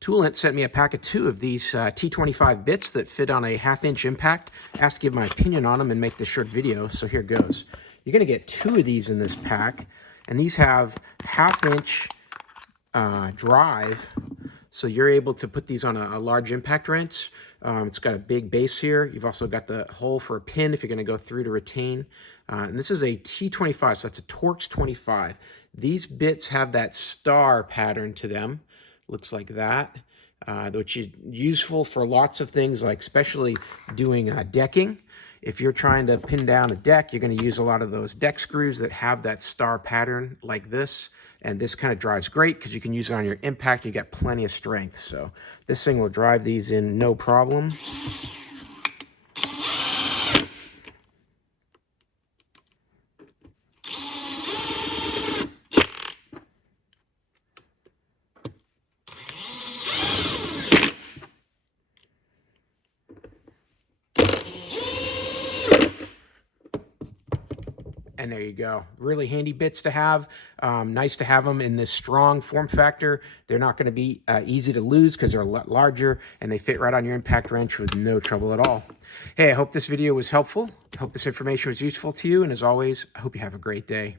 Toolant sent me a pack of 2 of these T25 bits that fit on a 1/2-inch impact. Asked to give my opinion on them and make this short video, so here goes. You're going to get 2 of these in this pack, and these have 1/2-inch drive, so you're able to put these on a large impact wrench. It's got a big base here. You've also got the hole for a pin if you're going to go through to retain. And this is a T25, so that's a Torx 25. These bits have that star pattern to them. Looks like that, which is useful for lots of things, like especially doing decking. If you're trying to pin down a deck, you're going to use a lot of those deck screws that have that star pattern like this. And this kind of drives great because you can use it on your impact. You get plenty of strength. So this thing will drive these in no problem. And there you go. Really handy bits to have. Nice to have them in this strong form factor. They're not going to be easy to lose because they're a lot larger, and they fit right on your impact wrench with no trouble at all. Hey, I hope this video was helpful. I hope this information was useful to you. And as always, I hope you have a great day.